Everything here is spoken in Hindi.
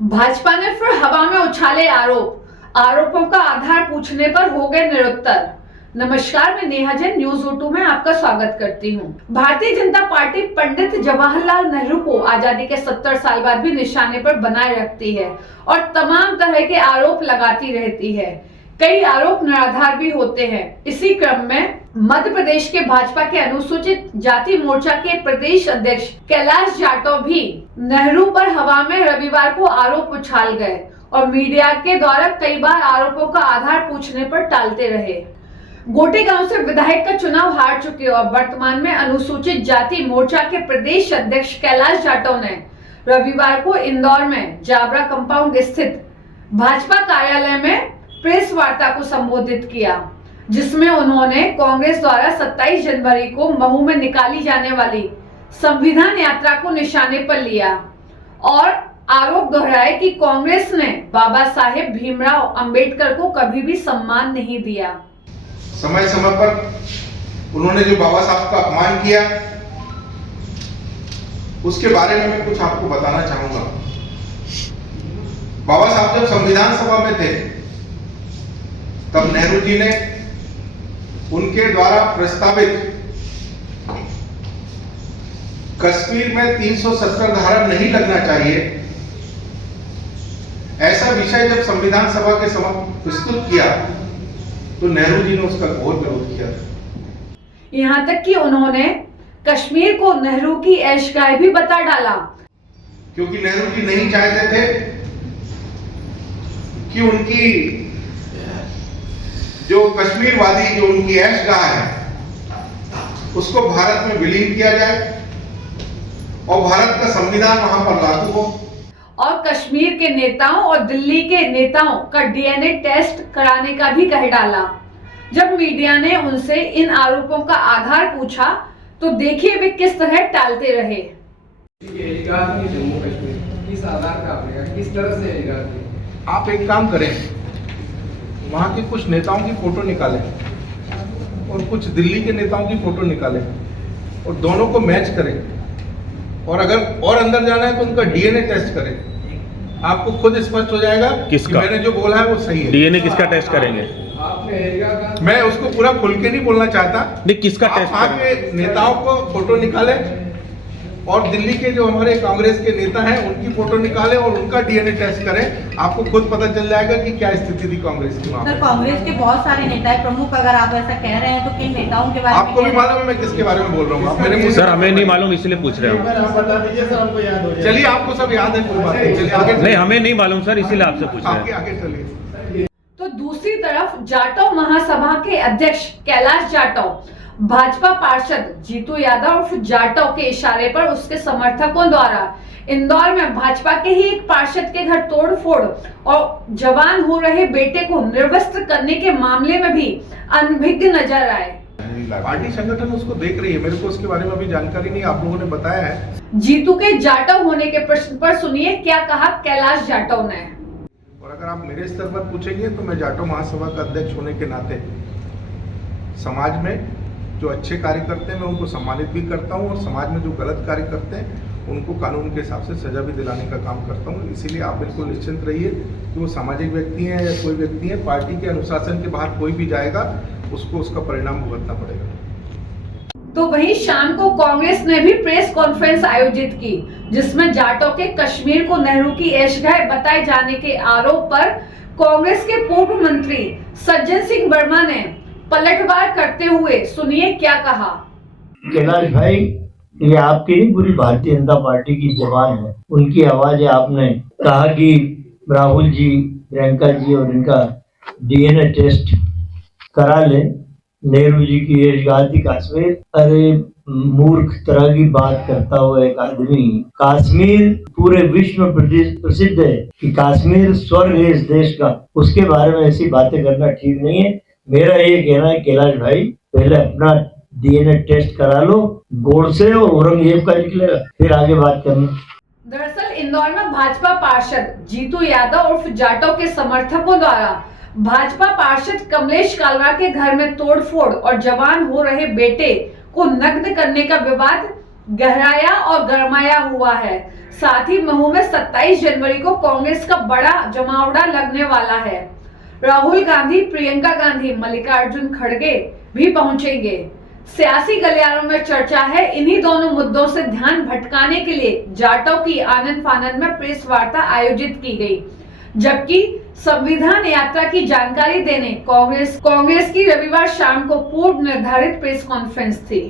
भाजपा ने फिर हवा में उछाले आरोपों का आधार पूछने पर हो गए निरुत्तर। नमस्कार, मैं नेहा जैन न्यूज O2 में आपका स्वागत करती हूं। भारतीय जनता पार्टी पंडित जवाहरलाल नेहरू को आजादी के 70 साल बाद भी निशाने पर बनाए रखती है और तमाम तरह के आरोप लगाती रहती है। कई आरोप निराधार भी होते हैं। इसी क्रम में मध्य प्रदेश के भाजपा के अनुसूचित जाति मोर्चा के प्रदेश अध्यक्ष कैलाश जाटव भी नेहरू पर हवा में रविवार को आरोप उछाल गए और मीडिया के द्वारा कई बार आरोपों का आधार पूछने पर टालते रहे। गोटे गांव से विधायक का चुनाव हार चुके और वर्तमान में अनुसूचित जाति मोर्चा के प्रदेश अध्यक्ष कैलाश जाटव ने रविवार को इंदौर में जाबरा कंपाउंड स्थित भाजपा कार्यालय में प्रेस वार्ता को संबोधित किया, जिसमें उन्होंने कांग्रेस द्वारा 27 जनवरी को महू में निकाली जाने वाली संविधान यात्रा को निशाने पर लिया और आरोप दोहराए कि कांग्रेस ने बाबा साहेब भीमराव अंबेडकर को कभी भी सम्मान नहीं दिया। समय समय पर उन्होंने जो बाबा साहब का अपमान किया, उसके बारे में मैं कुछ आपको बताना चाहूंगा। बाबा साहब जब संविधान सभा में थे तब नेहरू जी ने उनके द्वारा प्रस्तावित कश्मीर में 370 धारा नहीं लगना चाहिए, ऐसा विषय जब संविधान सभा के समक्ष प्रस्तुत किया तो नेहरू जी ने उसका घोर विरोध किया। यहाँ तक कि उन्होंने कश्मीर को नेहरू की ऐशगाह भी बता डाला, क्योंकि नेहरू जी नहीं चाहते थे कि उनकी जो कश्मीरवादी जो उनकी ऐशगाह है उसको भारत में विलीन किया जाए और भारत का संविधान वहां पर लागू हो। और कश्मीर के नेताओं और दिल्ली के नेताओं का DNA टेस्ट कराने का भी कह डाला। जब मीडिया ने उनसे इन आरोपों का आधार पूछा तो देखिए वे किस तरह टालते रहे। जम्मू कश्मीर किस आधार का आपने, किस तरह से आप एक काम करें, वहाँ के कुछ नेताओं की फोटो निकालें और कुछ दिल्ली के नेताओं की फोटो निकालें और दोनों को मैच करें और अगर और अंदर जाना है तो उनका DNA टेस्ट करें। आपको खुद स्पष्ट हो जाएगा कि मैंने जो बोला है वो सही है। DNA किसका टेस्ट करेंगे? मैं उसको पूरा खुल के नहीं बोलना चाहता। नहीं, किसका टेस्ट करेंगे? के नेताओं को फोटो निकालें और दिल्ली के जो हमारे कांग्रेस के नेता हैं उनकी फोटो निकालें और उनका DNA टेस्ट करें। आपको खुद पता चल जाएगा कि क्या स्थिति थी कांग्रेस की वहाँ। सर, कांग्रेस के बहुत सारे नेता है प्रमुख, अगर आप ऐसा कह रहे हैं तो किन नेताओं के बारे में? आपको भी मालूम है मैं किसके बारे में बोल रहा हूँ? आप मेरे मुंह से सर हमें नहीं मालूम, इसलिए पूछ रहे हैं। बता दीजिए सर, हमको याद हो जाए। चलिए, आपको सब याद है, कोई बात नहीं। चलिए आगे। नहीं, हमें नहीं मालूम सर, इसीलिए आपसे पूछ रहे हैं। आगे चलिए। तो दूसरी तरफ जाटव महासभा के अध्यक्ष कैलाश जाटव भाजपा पार्षद जीतू यादव उर्फ जाटव के इशारे पर उसके समर्थकों द्वारा इंदौर में भाजपा के ही एक पार्षद के घर तोड़फोड़ और जवान हो रहे बेटे को निर्वस्त्र करने के मामले में भी अनभिज्ञ नजर आए। पार्टी संगठन उसको देख रही है, मेरे को उसके बारे में अभी जानकारी नहीं, आप लोगों ने बताया है। जीतू के जाटव होने के प्रश्न पर सुनिए क्या कहा कैलाश जाटव ने। और अगर आप मेरे स्तर पर पूछेंगे तो मैं जाटव महासभा का अध्यक्ष होने के नाते समाज में जो अच्छे कार्य करते हैं मैं उनको सम्मानित भी करता हूं और समाज में जो गलत कार्य करते हैं उनको कानून के हिसाब से सजा भी दिलाने का काम करता हूं। इसीलिए आप बिल्कुल निश्चिंत रहिए कि वो सामाजिक व्यक्ति हैं या कोई व्यक्ति है, पार्टी के अनुशासन के बाहर कोई भी जाएगा उसको उसका परिणाम भुगतना पड़ेगा। तो वहीं शाम को कांग्रेस ने भी प्रेस कॉन्फ्रेंस आयोजित की, जिसमें जाटव के कश्मीर को नेहरू की ऐशगाह बताए जाने के आरोप पर कांग्रेस के पूर्व मंत्री सज्जन सिंह वर्मा ने पलटवार करते हुए सुनिए क्या कहा। कैलाश भाई, ये आपकी नहीं पूरी भारतीय जनता पार्टी की जवान है, उनकी आवाज है। आपने कहा कि राहुल जी, प्रियंका जी और इनका DNA टेस्ट करा ले, नेहरू जी की ऐशगाह थी कश्मीर। अरे मूर्ख तरह की बात करता हुआ एक आदमी, कश्मीर पूरे विश्व में प्रसिद्ध है कि कश्मीर स्वर्ग है इस देश का, उसके बारे में ऐसी बातें करना ठीक नहीं है। मेरा ये कहना है कैलाश भाई, पहले अपना DNA टेस्ट करा लो, गोडसे और औरंगजेब का निकलेगा, फिर आगे बात करना। दरअसल इंदौर में भाजपा पार्षद जीतू यादव उर्फ जाटव के समर्थकों द्वारा भाजपा पार्षद कमलेश कालरा के घर में तोड़फोड़ और जवान हो रहे बेटे को नग्न करने का विवाद गहराया और गरमाया हुआ है। साथ ही महू में 27 जनवरी को कांग्रेस का बड़ा जमावड़ा लगने वाला है। राहुल गांधी, प्रियंका गांधी, मल्लिकार्जुन खड़गे भी पहुंचेंगे। सियासी गलियारों में चर्चा है। इन्हीं दोनों मुद्दों से ध्यान भटकाने के लिए जाटों की आनन फानन में प्रेस वार्ता आयोजित की गई, जबकि संविधान यात्रा की जानकारी देने कांग्रेस की रविवार शाम को पूर्व निर्धारित प्रेस कॉन्फ्रेंस थी।